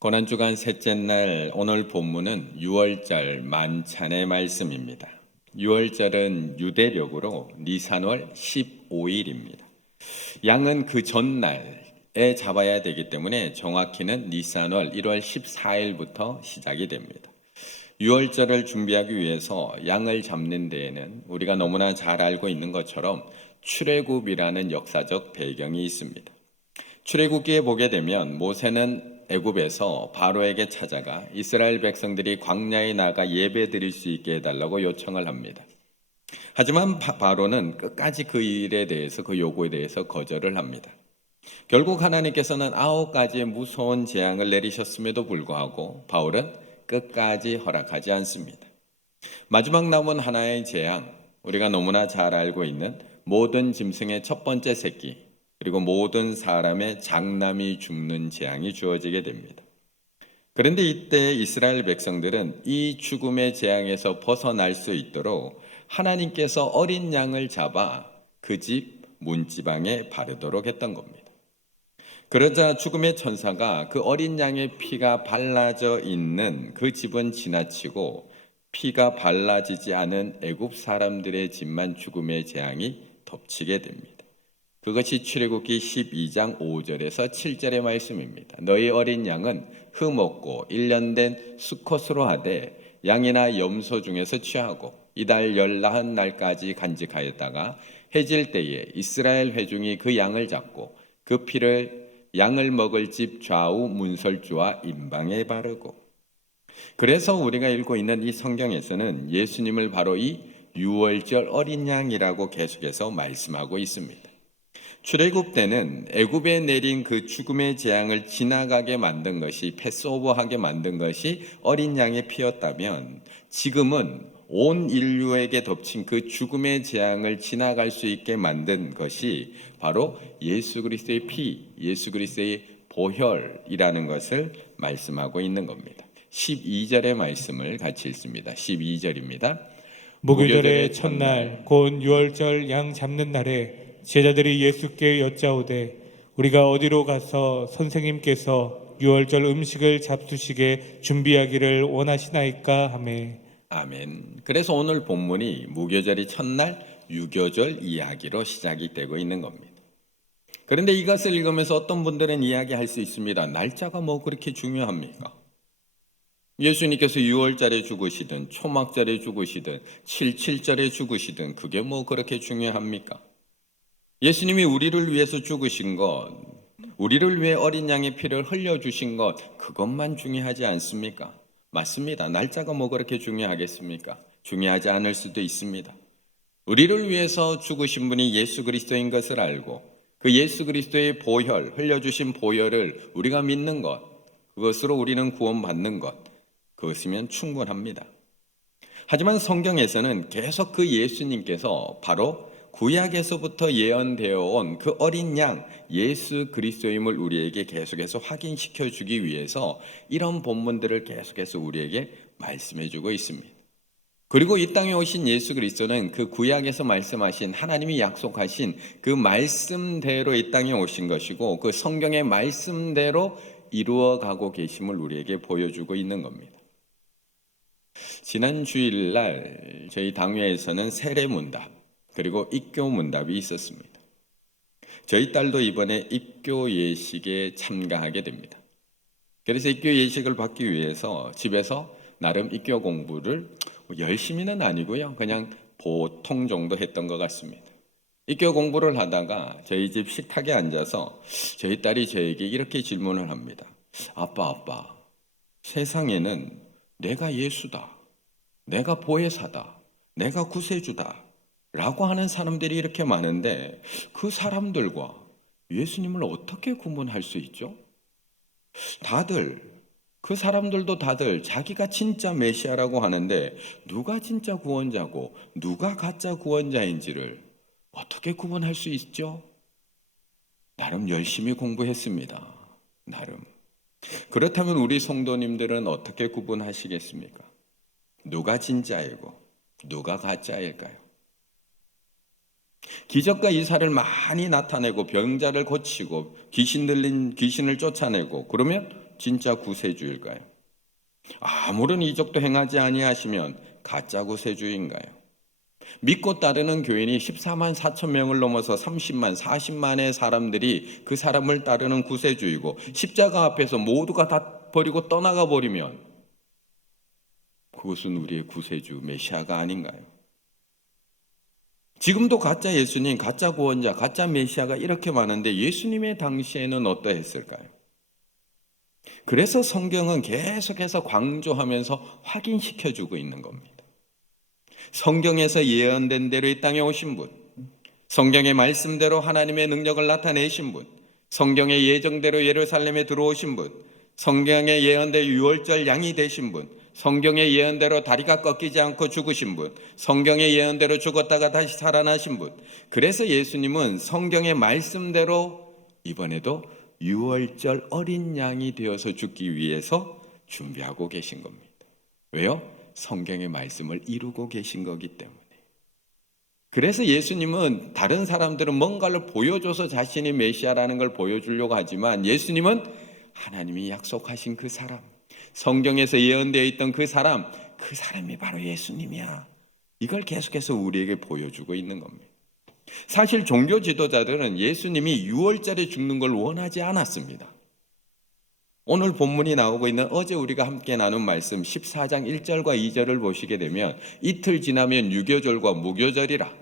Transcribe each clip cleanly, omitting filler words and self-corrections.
고난주간 셋째 날 오늘 본문은 6월절 만찬의 말씀입니다. 6월절은 유대력으로 니산월 15일입니다. 양은 그 전날에 잡아야 되기 때문에 정확히는 니산월 1월 14일부터 시작이 됩니다. 6월절을 준비하기 위해서 양을 잡는 데에는 우리가 너무나 잘 알고 있는 것처럼 출애굽이라는 역사적 배경이 있습니다. 출애굽기에 보게 되면 모세는 애굽에서 바로에게 찾아가 이스라엘 백성들이 광야에 나가 예배드릴 수 있게 해달라고 요청을 합니다. 하지만 바로는 끝까지 그 일에 대해서, 그 요구에 대해서 거절을 합니다. 결국 하나님께서는 9가지의 무서운 재앙을 내리셨음에도 불구하고 바울은 끝까지 허락하지 않습니다. 마지막 남은 하나의 재앙, 우리가 너무나 잘 알고 있는 모든 짐승의 첫 번째 새끼, 그리고 모든 사람의 장남이 죽는 재앙이 주어지게 됩니다. 그런데 이때 이스라엘 백성들은 이 죽음의 재앙에서 벗어날 수 있도록 하나님께서 어린 양을 잡아 그 집 문지방에 바르도록 했던 겁니다. 그러자 죽음의 천사가 그 어린 양의 피가 발라져 있는 그 집은 지나치고 피가 발라지지 않은 애굽 사람들의 집만 죽음의 재앙이 덮치게 됩니다. 그것이 출애굽기 12장 5절에서 7절의 말씀입니다. 너희 어린 양은 흠없고 1년 된 수컷으로 하되 양이나 염소 중에서 취하고 이달 14날까지 간직하였다가 해질 때에 이스라엘 회중이 그 양을 잡고 그 피를 양을 먹을 집 좌우 문설주와 임방에 바르고. 그래서 우리가 읽고 있는 이 성경에서는 예수님을 바로 이 유월절 어린 양이라고 계속해서 말씀하고 있습니다. 출애굽 때는 애굽에 내린 그 죽음의 재앙을 지나가게 만든 것이, 패스오버하게 만든 것이 어린 양의 피였다면, 지금은 온 인류에게 덮친 그 죽음의 재앙을 지나갈 수 있게 만든 것이 바로 예수 그리스도의 피, 예수 그리스도의 보혈이라는 것을 말씀하고 있는 겁니다. 12절의 말씀을 같이 읽습니다. 12절입니다. 무교절의 첫날 곧 유월절 양 잡는 날에 제자들이 예수께 여짜오되 우리가 어디로 가서 선생님께서 유월절 음식을 잡수시게 준비하기를 원하시나이까 하매. 아멘. 그래서 오늘 본문이 무교절의 첫날 유교절 이야기로 시작이 되고 있는 겁니다. 그런데 이것을 읽으면서 어떤 분들은 이야기할 수 있습니다. 날짜가 뭐 그렇게 중요합니까? 예수님께서 6월절에 죽으시든 초막절에 죽으시든 77절에 죽으시든 그게 뭐 그렇게 중요합니까? 예수님이 우리를 위해서 죽으신 것, 우리를 위해 어린 양의 피를 흘려주신 것, 그것만 중요하지 않습니까? 맞습니다. 날짜가 뭐 그렇게 중요하겠습니까? 중요하지 않을 수도 있습니다. 우리를 위해서 죽으신 분이 예수 그리스도인 것을 알고 그 예수 그리스도의 보혈, 흘려주신 보혈을 우리가 믿는 것, 그것으로 우리는 구원받는 것, 그것이면 충분합니다. 하지만 성경에서는 계속 그 예수님께서 바로 구약에서부터 예언되어 온 그 어린 양 예수 그리스도임을 우리에게 계속해서 확인시켜 주기 위해서 이런 본문들을 계속해서 우리에게 말씀해 주고 있습니다. 그리고 이 땅에 오신 예수 그리스도는 그 구약에서 말씀하신 하나님이 약속하신 그 말씀대로 이 땅에 오신 것이고 그 성경의 말씀대로 이루어가고 계심을 우리에게 보여주고 있는 겁니다. 지난 주일날 저희 당회에서는 세례문답 그리고 입교문답이 있었습니다. 저희 딸도 이번에 입교 예식에 참가하게 됩니다. 그래서 입교 예식을 받기 위해서 집에서 나름 입교 공부를 열심히는 아니고요. 그냥 보통 정도 했던 것 같습니다. 입교 공부를 하다가 저희 집 식탁에 앉아서 저희 딸이 저에게 이렇게 질문을 합니다. 아빠, 세상에는 내가 예수다, 내가 보혜사다, 내가 구세주다 라고 하는 사람들이 이렇게 많은데 그 사람들과 예수님을 어떻게 구분할 수 있죠? 그 사람들도 다들 자기가 진짜 메시아라고 하는데 누가 진짜 구원자고 누가 가짜 구원자인지를 어떻게 구분할 수 있죠? 나름 열심히 공부했습니다. 나름. 그렇다면 우리 성도님들은 어떻게 구분하시겠습니까? 누가 진짜이고 누가 가짜일까요? 기적과 이사를 많이 나타내고 병자를 고치고 귀신 들린 귀신을 쫓아내고 그러면 진짜 구세주일까요? 아무런 이적도 행하지 아니하시면 가짜 구세주인가요? 믿고 따르는 교인이 14만 4천 명을 넘어서 30만, 40만의 사람들이 그 사람을 따르는 구세주이고 십자가 앞에서 모두가 다 버리고 떠나가 버리면 그것은 우리의 구세주 메시아가 아닌가요? 지금도 가짜 예수님, 가짜 구원자, 가짜 메시아가 이렇게 많은데 예수님의 당시에는 어떠했을까요? 그래서 성경은 계속해서 강조하면서 확인시켜주고 있는 겁니다. 성경에서 예언된 대로 이 땅에 오신 분, 성경의 말씀대로 하나님의 능력을 나타내신 분, 성경의 예정대로 예루살렘에 들어오신 분, 성경의 예언대로 유월절 양이 되신 분, 성경의 예언대로 다리가 꺾이지 않고 죽으신 분, 성경의 예언대로 죽었다가 다시 살아나신 분. 그래서 예수님은 성경의 말씀대로 이번에도 유월절 어린 양이 되어서 죽기 위해서 준비하고 계신 겁니다. 왜요? 성경의 말씀을 이루고 계신 거기 때문에. 그래서 예수님은 다른 사람들은 뭔가를 보여줘서 자신이 메시아라는 걸 보여주려고 하지만 예수님은 하나님이 약속하신 그 사람, 성경에서 예언되어 있던 그 사람이 바로 예수님이야. 이걸 계속해서 우리에게 보여주고 있는 겁니다. 사실 종교 지도자들은 예수님이 유월절에 죽는 걸 원하지 않았습니다. 오늘 본문이 나오고 있는 어제 우리가 함께 나눈 말씀 14장 1절과 2절을 보시게 되면 이틀 지나면 유교절과 무교절이라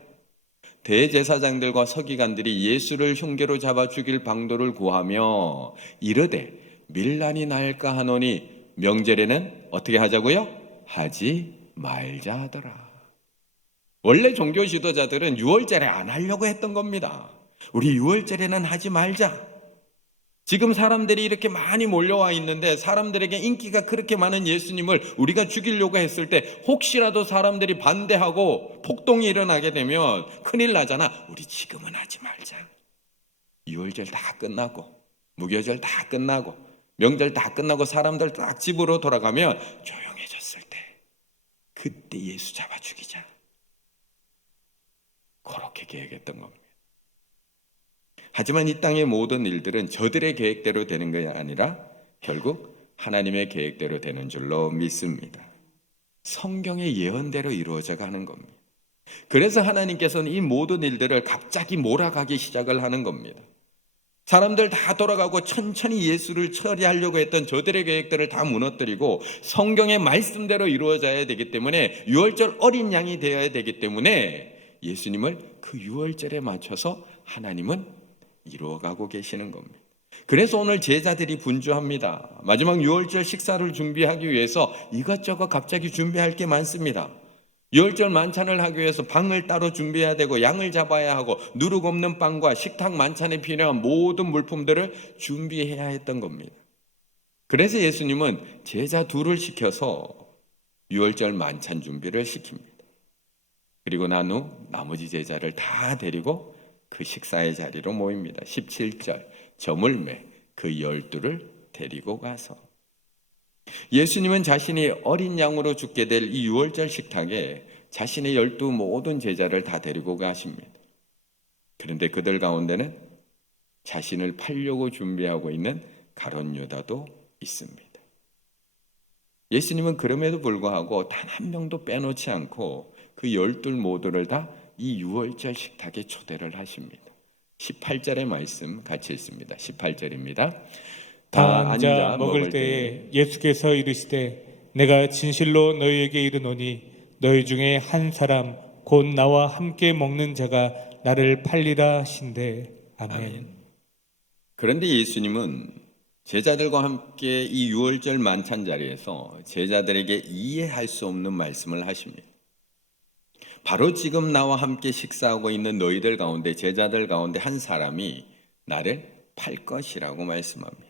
대제사장들과 서기관들이 예수를 흉계로 잡아 죽일 방도를 구하며 이르되 밀란이 날까 하노니 명절에는 어떻게 하자고요? 하지 말자 하더라. 원래 종교 지도자들은 유월절에 안 하려고 했던 겁니다. 우리 유월절에는 하지 말자. 지금 사람들이 이렇게 많이 몰려와 있는데 사람들에게 인기가 그렇게 많은 예수님을 우리가 죽이려고 했을 때 혹시라도 사람들이 반대하고 폭동이 일어나게 되면 큰일 나잖아. 우리 지금은 하지 말자. 유월절 다 끝나고 무교절 다 끝나고 명절 다 끝나고 사람들 딱 집으로 돌아가면 조용해졌을 때 그때 예수 잡아 죽이자. 그렇게 계획했던 겁니다. 하지만 이 땅의 모든 일들은 저들의 계획대로 되는 것이 아니라 결국 하나님의 계획대로 되는 줄로 믿습니다. 성경의 예언대로 이루어져 가는 겁니다. 그래서 하나님께서는 이 모든 일들을 갑자기 몰아가기 시작을 하는 겁니다. 사람들 다 돌아가고 천천히 예수를 처리하려고 했던 저들의 계획들을 다 무너뜨리고 성경의 말씀대로 이루어져야 되기 때문에 유월절 어린 양이 되어야 되기 때문에 예수님을 그 유월절에 맞춰서 하나님은 이루어가고 계시는 겁니다. 그래서 오늘 제자들이 분주합니다. 마지막 유월절 식사를 준비하기 위해서 이것저것 갑자기 준비할 게 많습니다. 유월절 만찬을 하기 위해서 방을 따로 준비해야 되고 양을 잡아야 하고 누룩 없는 빵과 식탁 만찬에 필요한 모든 물품들을 준비해야 했던 겁니다. 그래서 예수님은 제자 둘을 시켜서 유월절 만찬 준비를 시킵니다. 그리고 난 후 나머지 제자를 다 데리고 그 식사의 자리로 모입니다. 17절 저물매 그 12를 데리고 가서 예수님은 자신이 어린 양으로 죽게 될 이 유월절 식탁에 자신의 12 모든 제자를 다 데리고 가십니다. 그런데 그들 가운데는 자신을 팔려고 준비하고 있는 가룟 유다도 있습니다. 예수님은 그럼에도 불구하고 단 한 명도 빼놓지 않고 그 12 모두를 다 이 유월절 식탁에 초대를 하십니다. 18절의 말씀 같이 읽습니다. 18절입니다. 다 앉아 먹을 때에 예수께서 이르시되 내가 진실로 너희에게 이르노니 너희 중에 한 사람 곧 나와 함께 먹는 자가 나를 팔리라 하신대. 아멘. 그런데 예수님은 제자들과 함께 이 유월절 만찬 자리에서 제자들에게 이해할 수 없는 말씀을 하십니다. 바로 지금 나와 함께 식사하고 있는 너희들 가운데 제자들 가운데 한 사람이 나를 팔 것이라고 말씀합니다.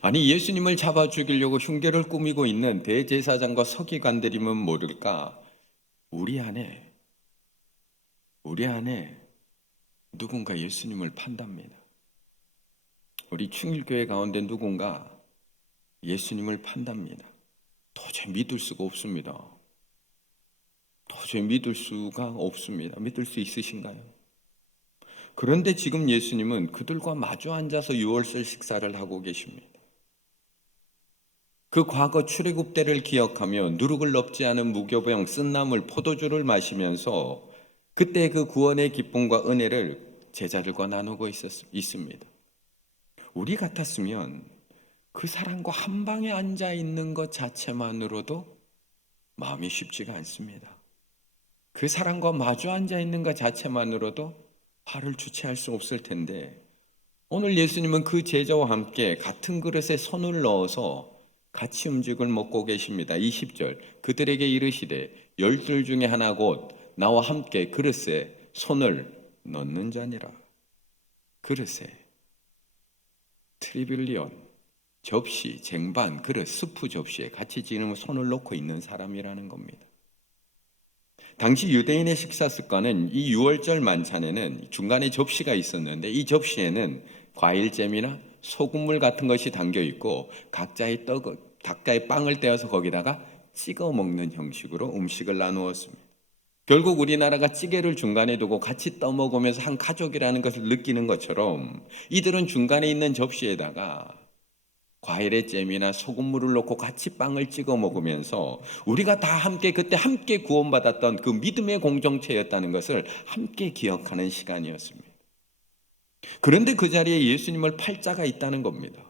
아니 예수님을 잡아 죽이려고 흉계를 꾸미고 있는 대제사장과 서기관들이면 모를까 우리 안에 누군가 예수님을 판답니다. 우리 충일교회 가운데 누군가 예수님을 판답니다. 도저히 믿을 수가 없습니다. 도저히 믿을 수가 없습니다. 믿을 수 있으신가요? 그런데 지금 예수님은 그들과 마주 앉아서 유월절 식사를 하고 계십니다. 그 과거 출애굽 때를 기억하며 누룩을 넣지 않은 무교병 쓴나물 포도주를 마시면서 그때 그 구원의 기쁨과 은혜를 제자들과 나누고 있습니다. 우리 같았으면 그 사람과 한 방에 앉아 있는 것 자체만으로도 마음이 쉽지가 않습니다. 그 사람과 마주 앉아 있는 것 자체만으로도 화를 주체할 수 없을 텐데, 오늘 예수님은 그 제자와 함께 같은 그릇에 손을 넣어서 같이 음식을 먹고 계십니다. 20절, 그들에게 이르시되 열둘 중에 하나 곧 나와 함께 그릇에 손을 넣는 자니라. 그릇에, 트리빌리온, 접시, 쟁반, 그릇, 스프 접시에 같이 지금 손을 놓고 있는 사람이라는 겁니다. 당시 유대인의 식사 습관은 이 유월절 만찬에는 중간에 접시가 있었는데, 이 접시에는 과일잼이나 소금물 같은 것이 담겨 있고 각자의 빵을 떼어서 거기다가 찍어 먹는 형식으로 음식을 나누었습니다. 결국 우리나라가 찌개를 중간에 두고 같이 떠먹으면서 한 가족이라는 것을 느끼는 것처럼, 이들은 중간에 있는 접시에다가 과일의 잼이나 소금물을 넣고 같이 빵을 찍어 먹으면서 우리가 다 함께 그때 함께 구원받았던 그 믿음의 공동체였다는 것을 함께 기억하는 시간이었습니다. 그런데 그 자리에 예수님을 팔 자가 있다는 겁니다.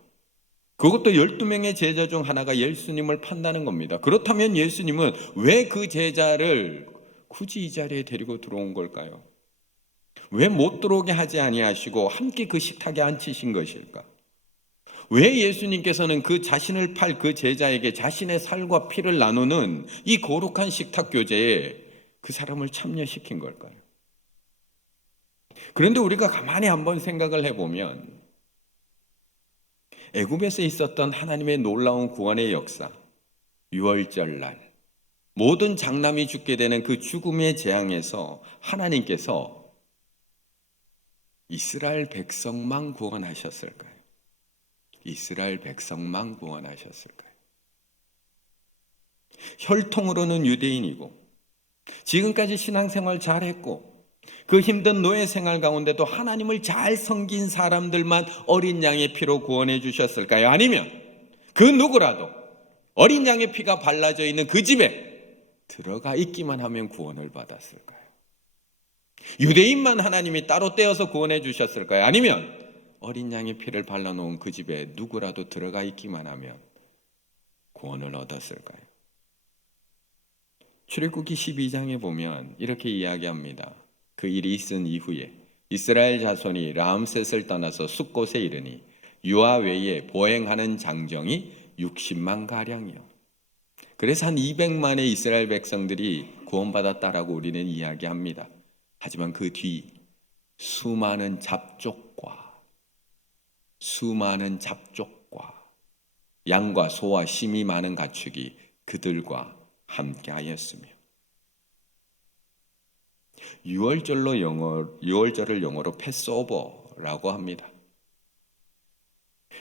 그것도 12명의 제자 중 하나가 예수님을 판다는 겁니다. 그렇다면 예수님은 왜 그 제자를 굳이 이 자리에 데리고 들어온 걸까요? 왜 못 들어오게 하지 아니하시고 함께 그 식탁에 앉히신 것일까? 왜 예수님께서는 그 자신을 팔 그 제자에게 자신의 살과 피를 나누는 이 거룩한 식탁 교제에 그 사람을 참여시킨 걸까요? 그런데 우리가 가만히 한번 생각을 해보면, 애굽에서 있었던 하나님의 놀라운 구원의 역사, 유월절 날 모든 장남이 죽게 되는 그 죽음의 재앙에서 하나님께서 이스라엘 백성만 구원하셨을까요? 이스라엘 백성만 구원하셨을까요? 혈통으로는 유대인이고 지금까지 신앙생활 잘했고 그 힘든 노예 생활 가운데도 하나님을 잘 섬긴 사람들만 어린 양의 피로 구원해 주셨을까요? 아니면 그 누구라도 어린 양의 피가 발라져 있는 그 집에 들어가 있기만 하면 구원을 받았을까요? 유대인만 하나님이 따로 떼어서 구원해 주셨을까요? 아니면 어린 양의 피를 발라놓은 그 집에 누구라도 들어가 있기만 하면 구원을 얻었을까요? 출애굽기 12장에 보면 이렇게 이야기합니다. 그 일이 있은 이후에 이스라엘 자손이 람셋을 떠나서 숫곳에 이르니 유아 외에 보행하는 장정이 60만 가량이요. 그래서 한 200만의 이스라엘 백성들이 구원받았다라고 우리는 이야기합니다. 하지만 그 뒤 수많은 잡족과 양과 소와 심이 많은 가축이 그들과 함께 하였으며, 유월절을 영어로 패스오버라고 합니다.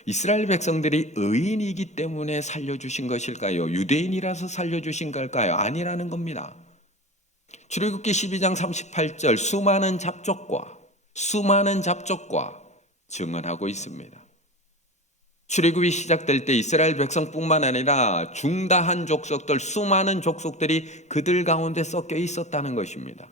이스라엘 백성들이 의인이기 때문에 살려주신 것일까요? 유대인이라서 살려주신 걸까요? 아니라는 겁니다. 출애굽기 12장 38절 수많은 잡족과 증언하고 있습니다. 출애굽이 시작될 때 이스라엘 백성뿐만 아니라 중다한 족속들, 수많은 족속들이 그들 가운데 섞여 있었다는 것입니다.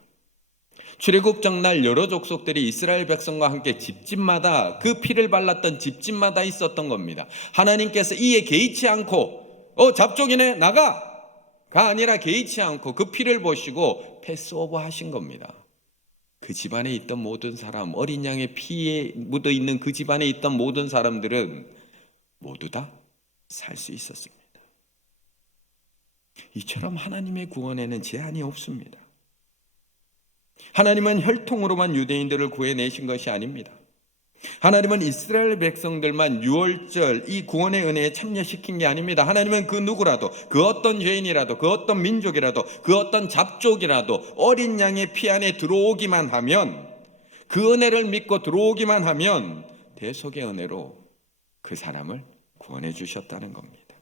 출애굽 전날 여러 족속들이 이스라엘 백성과 함께 집집마다 그 피를 발랐던 집집마다 있었던 겁니다. 하나님께서 이에 개의치 않고 잡족이네 나가가 아니라 개의치 않고 그 피를 보시고 패스오버 하신 겁니다. 그 집안에 있던 모든 사람, 어린 양의 피에 묻어 있는 그 집안에 있던 모든 사람들은 모두 다 살 수 있었습니다. 이처럼 하나님의 구원에는 제한이 없습니다. 하나님은 혈통으로만 유대인들을 구해내신 것이 아닙니다. 하나님은 이스라엘 백성들만 유월절 이 구원의 은혜에 참여시킨 게 아닙니다. 하나님은 그 누구라도, 그 어떤 죄인이라도, 그 어떤 민족이라도, 그 어떤 잡족이라도 어린 양의 피 안에 들어오기만 하면, 그 은혜를 믿고 들어오기만 하면 대속의 은혜로 그 사람을 구원해 주셨다는 겁니다.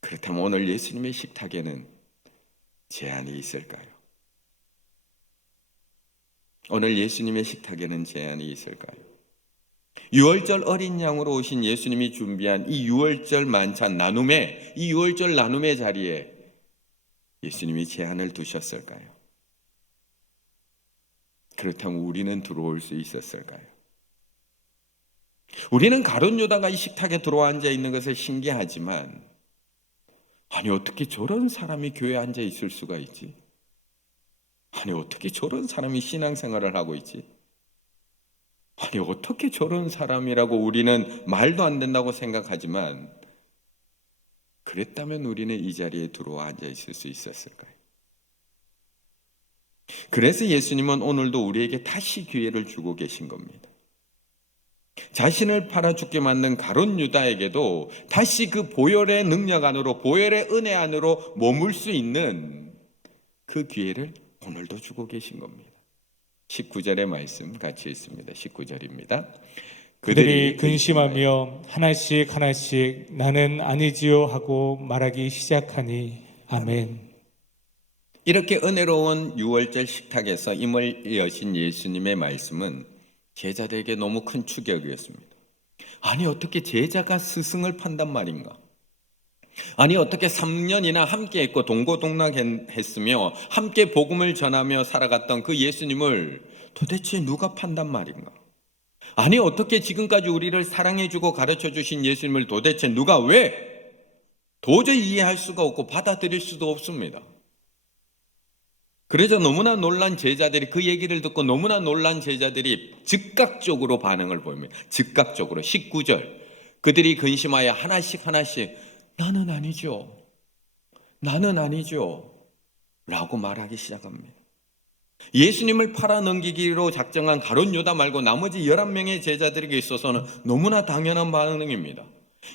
그렇다면 오늘 예수님의 식탁에는 제한이 있을까요? 오늘 예수님의 식탁에는 제한이 있을까요? 유월절 어린 양으로 오신 예수님이 준비한 이 유월절 만찬 나눔의 이 유월절 나눔의 자리에 예수님이 제한을 두셨을까요? 그렇다면 우리는 들어올 수 있었을까요? 우리는 가룟 유다가 이 식탁에 들어와 앉아 있는 것을 신기하지만, 아니 어떻게 저런 사람이 교회에 앉아 있을 수가 있지? 아니 어떻게 저런 사람이 신앙생활을 하고 있지? 아니 어떻게 저런 사람이라고 우리는 말도 안 된다고 생각하지만, 그랬다면 우리는 이 자리에 들어와 앉아 있을 수 있었을까요? 그래서 예수님은 오늘도 우리에게 다시 기회를 주고 계신 겁니다. 자신을 팔아 죽게 만든 가룟 유다에게도 다시 그 보혈의 능력 안으로, 보혈의 은혜 안으로 머물 수 있는 그 기회를 오늘도 주고 계신 겁니다. 19절의 말씀 같이 읽습니다. 19절입니다. 그들이 근심하며 하나씩 하나씩 나는 아니지요 하고 말하기 시작하니. 아멘. 이렇게 은혜로운 유월절 식탁에서 임을 여신 예수님의 말씀은 제자들에게 너무 큰 충격이었습니다. 아니 어떻게 제자가 스승을 판단 말인가? 아니 어떻게 3년이나 함께 있고 동고동락했으며 함께 복음을 전하며 살아갔던 그 예수님을 도대체 누가 판단 말인가? 아니 어떻게 지금까지 우리를 사랑해주고 가르쳐주신 예수님을 도대체 누가 왜? 도저히 이해할 수가 없고 받아들일 수도 없습니다. 그래서 너무나 놀란 제자들이, 그 얘기를 듣고 너무나 놀란 제자들이 즉각적으로 반응을 보입니다. 즉각적으로. 19절, 그들이 근심하여 하나씩 하나씩 나는 아니죠, 나는 아니죠 라고 말하기 시작합니다. 예수님을 팔아넘기기로 작정한 가룟 유다 말고 나머지 11명의 제자들에게 있어서는 너무나 당연한 반응입니다.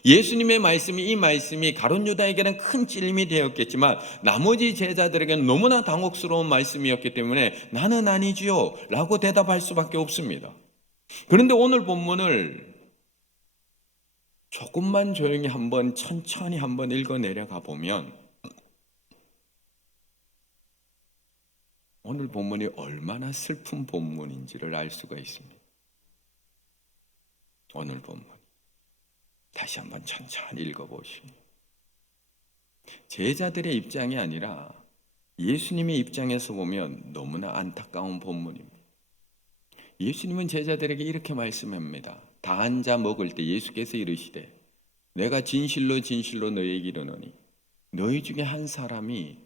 예수님의 말씀이, 이 말씀이 가룟 유다에게는 큰 찔림이 되었겠지만 나머지 제자들에게는 너무나 당혹스러운 말씀이었기 때문에 나는 아니지요 라고 대답할 수밖에 없습니다. 그런데 오늘 본문을 조금만 조용히 한번 천천히 한번 읽어 내려가 보면 오늘 본문이 얼마나 슬픈 본문인지를 알 수가 있습니다. 오늘 본문 다시 한번 천천히 읽어보시면 제자들의 입장이 아니라 예수님의 입장에서 보면 너무나 안타까운 본문입니다. 예수님은 제자들에게 이렇게 말씀합니다. 다 앉아 먹을 때 예수께서 이르시되 내가 진실로 진실로 너희에게 이르노니 너희 중에 한 사람이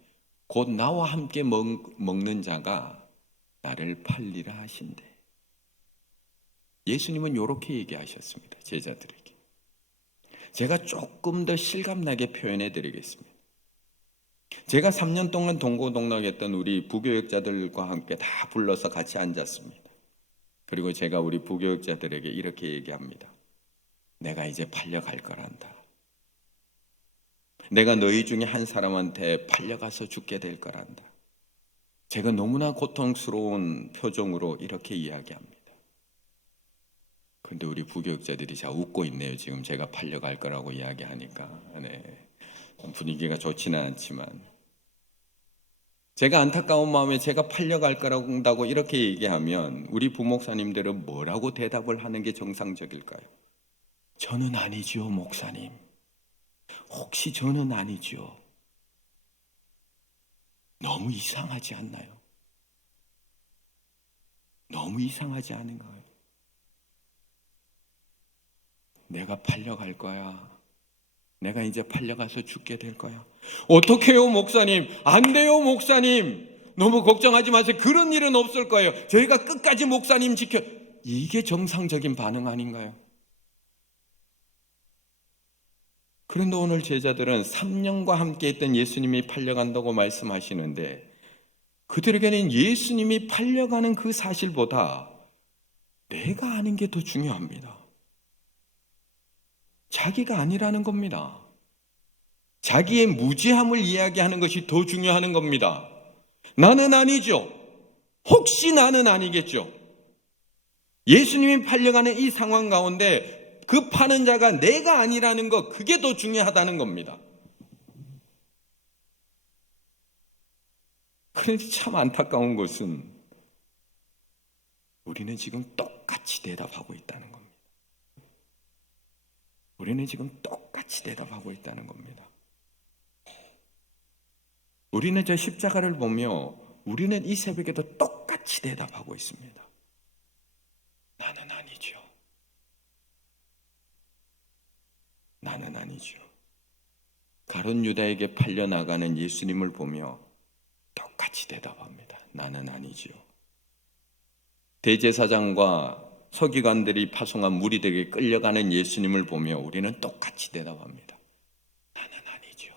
곧 나와 함께 먹는 자가 나를 팔리라 하신대. 예수님은 이렇게 얘기하셨습니다. 제자들에게. 제가 조금 더 실감나게 표현해 드리겠습니다. 제가 3년 동안 동고동락했던 우리 부교역자들과 함께 다 불러서 같이 앉았습니다. 그리고 제가 우리 부교역자들에게 이렇게 얘기합니다. 내가 이제 팔려갈 거란다. 내가 너희 중에 한 사람한테 팔려가서 죽게 될 거란다. 제가 너무나 고통스러운 표정으로 이렇게 이야기합니다. 그런데 우리 부교역자들이 자 웃고 있네요. 지금 제가 팔려갈 거라고 이야기하니까. 네. 분위기가 좋지는 않지만 제가 안타까운 마음에 제가 팔려갈 거라고 이렇게 얘기하면 우리 부목사님들은 뭐라고 대답을 하는 게 정상적일까요? 저는 아니지요, 목사님. 혹시 저는 아니지요. 너무 이상하지 않나요? 너무 이상하지 않은가요? 내가 팔려갈 거야. 내가 이제 팔려가서 죽게 될 거야. 어떡해요, 목사님? 안 돼요, 목사님. 너무 걱정하지 마세요. 그런 일은 없을 거예요. 저희가 끝까지 목사님 지켜. 이게 정상적인 반응 아닌가요? 그런데 오늘 제자들은 3년과 함께 있던 예수님이 팔려간다고 말씀하시는데 그들에게는 예수님이 팔려가는 그 사실보다 내가 아는 게 더 중요합니다. 자기가 아니라는 겁니다. 자기의 무지함을 이야기하는 것이 더 중요한 겁니다. 나는 아니죠. 혹시 나는 아니겠죠. 예수님이 팔려가는 이 상황 가운데 그 파는 자가 내가 아니라는 것, 그게 더 중요하다는 겁니다. 그런데 참 안타까운 것은 우리는 지금 똑같이 대답하고 있다는 겁니다. 우리는 지금 똑같이 대답하고 있다는 겁니다. 우리는 저 십자가를 보며 우리는 이 새벽에도 똑같이 대답하고 있습니다. 나는 아니죠. 나는 아니죠. 가룟 유다에게 팔려나가는 예수님을 보며 똑같이 대답합니다. 나는 아니죠. 대제사장과 서기관들이 파송한 무리들에게 끌려가는 예수님을 보며 우리는 똑같이 대답합니다. 나는 아니죠.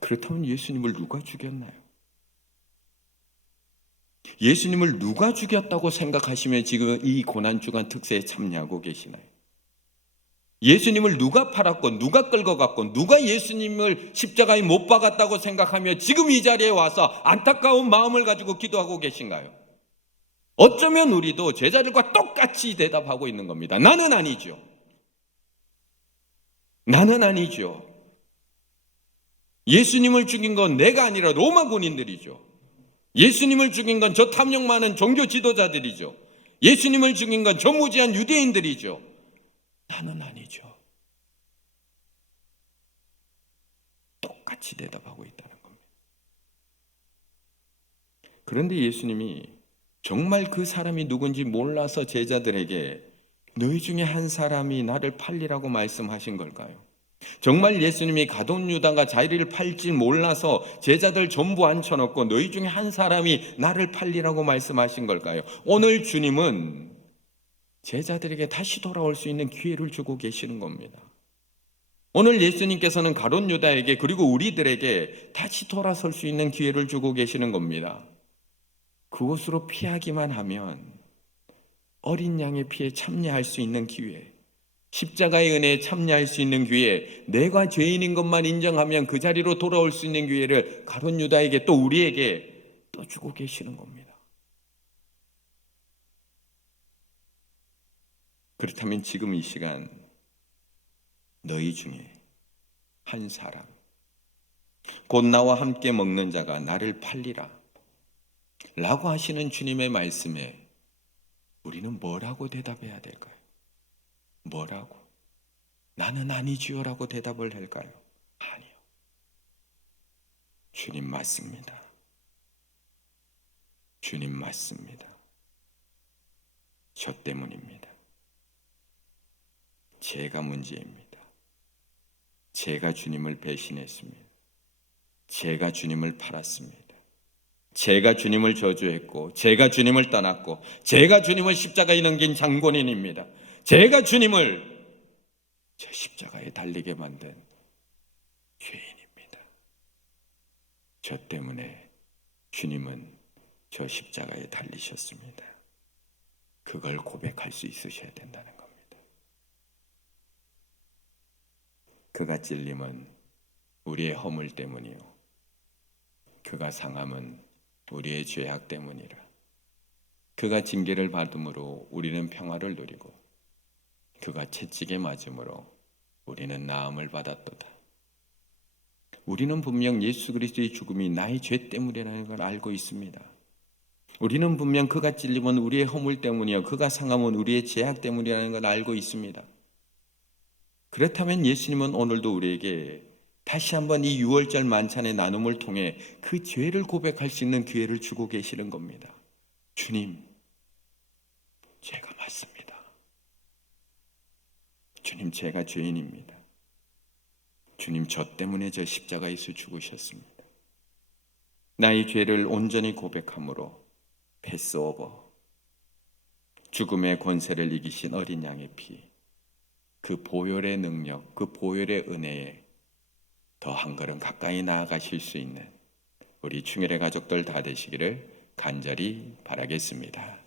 그렇다면 예수님을 누가 죽였나요? 예수님을 누가 죽였다고 생각하시며 지금 이 고난주간 특세에 참여하고 계시나요? 예수님을 누가 팔았고 누가 끌고 갔고 누가 예수님을 십자가에 못 박았다고 생각하며 지금 이 자리에 와서 안타까운 마음을 가지고 기도하고 계신가요? 어쩌면 우리도 제자들과 똑같이 대답하고 있는 겁니다. 나는 아니죠. 나는 아니죠. 예수님을 죽인 건 내가 아니라 로마 군인들이죠. 예수님을 죽인 건 저 탐욕 많은 종교 지도자들이죠. 예수님을 죽인 건 저 무지한 유대인들이죠. 나는 아니죠. 똑같이 대답하고 있다는 겁니다. 그런데 예수님이 정말 그 사람이 누군지 몰라서 제자들에게 너희 중에 한 사람이 나를 팔리라고 말씀하신 걸까요? 정말 예수님이 가룟 유다가 자기를 팔지 몰라서 제자들 전부 앉혀놓고 너희 중에 한 사람이 나를 팔리라고 말씀하신 걸까요? 오늘 주님은 제자들에게 다시 돌아올 수 있는 기회를 주고 계시는 겁니다. 오늘 예수님께서는 가룟 유다에게 그리고 우리들에게 다시 돌아설 수 있는 기회를 주고 계시는 겁니다. 그곳으로 피하기만 하면 어린 양의 피에 참여할 수 있는 기회, 십자가의 은혜에 참여할 수 있는 기회, 내가 죄인인 것만 인정하면 그 자리로 돌아올 수 있는 기회를 가룟 유다에게 또 우리에게 또 주고 계시는 겁니다. 그렇다면 지금 이 시간 너희 중에 한 사람, 곧 나와 함께 먹는 자가 나를 팔리라 라고 하시는 주님의 말씀에 우리는 뭐라고 대답해야 될까요? 뭐라고? 나는 아니지요 라고 대답을 할까요? 아니요. 주님 맞습니다. 주님 맞습니다. 저 때문입니다. 제가 문제입니다. 제가 주님을 배신했습니다. 제가 주님을 팔았습니다. 제가 주님을 저주했고 제가 주님을 떠났고 제가 주님을 십자가에 넘긴 장본인입니다. 제가 주님을 저 십자가에 달리게 만든 죄인입니다. 저 때문에 주님은 저 십자가에 달리셨습니다. 그걸 고백할 수 있으셔야 된다는 겁니다. 그가 찔림은 우리의 허물 때문이요 그가 상함은 우리의 죄악 때문이라. 그가 징계를 받음으로 우리는 평화를 누리고 그가 채찍에 맞음으로 우리는 나음을 받았도다. 우리는 분명 예수 그리스도의 죽음이 나의 죄 때문이라는 걸 알고 있습니다. 우리는 분명 그가 찔림은 우리의 허물 때문이요 그가 상함은 우리의 죄악 때문이라는 걸 알고 있습니다. 그렇다면 예수님은 오늘도 우리에게 다시 한번 이 유월절 만찬의 나눔을 통해 그 죄를 고백할 수 있는 기회를 주고 계시는 겁니다. 주님, 제가 맞습니다. 주님, 제가 죄인입니다. 주님, 저 때문에 저 십자가에서 죽으셨습니다. 나의 죄를 온전히 고백함으로 패스오버, 죽음의 권세를 이기신 어린 양의 피, 그 보혈의 능력, 그 보혈의 은혜에 더 한 걸음 가까이 나아가실 수 있는 우리 충혈의 가족들 다 되시기를 간절히 바라겠습니다.